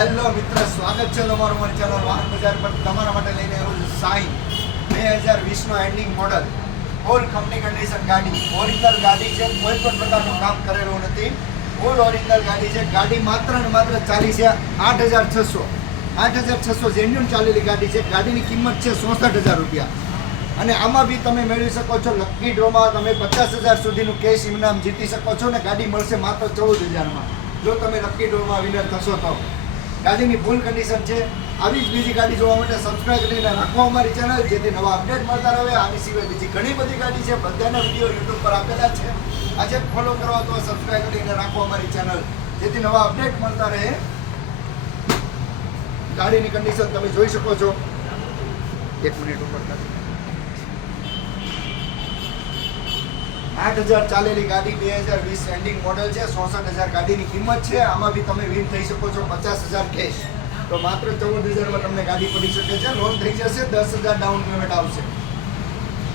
Hello મિત્ર, સ્વાગત છે તમારું મારી ચેનલ વાહન બજાર પર. તમારા માટે લઈને આવ્યો છું શાઇન 2020નો એન્ડિંગ મોડલ, ફૂલ કંપની કન્ડિશન ગાડી. ઓરિજિનલ ગાડી છે, કોઈ પણ પ્રકારનું કામ કરેલું નથી. ફૂલ ઓરિજિનલ ગાડી છે. ગાડી માત્ર ને માત્ર ચાલી છે 8,600 જેન્યુન ચાલેલી ગાડી છે. ગાડીની કિંમત છે 64,000 રૂપિયા. અને આમાં બી તમે મેળવી શકો છો લકી ડ્રોમાં તમે 50,000 સુધીનું કેશ ઇનામ જીતી શકો છો. ને ગાડી મળશે માત્ર 14,000માં જો તમે લકી ડ્રોમાં વિનર થશો તો. ગાડીની ફૂલ કન્ડિશન છે. આવી જ બીજી ગાડી જોવા માટે સબસ્ક્રાઇબ કરીને રાખો અમારી ચેનલ, જેથી નવા અપડેટ મળતા રહે. આની સિવાય બીજી ઘણી બધી ગાડી છે, બધાના વિડીયો યુટ્યુબ પર આપેલા છે. આજે ફોલો કરવા તો સબસ્ક્રાઇબ કરીને રાખો અમારી ચેનલ, જેથી નવા અપડેટ મળતા રહે. ગાડીની કન્ડિશન તમે જોઈ શકો છો. 1 મિનિટ ઉપર 8,000 ચાલેલી ગાડી, 2020 એન્ડિંગ મોડલ છે. 64,000 ગાડીની કિંમત છે. આમાં બી તમે વિન થઈ શકો છો 50,000 કેશ. તો માત્ર 14,000માં તમને ગાડી પડી શકે છે. લોન થઈ જશે, 10,000 ડાઉન પેમેન્ટ આવશે.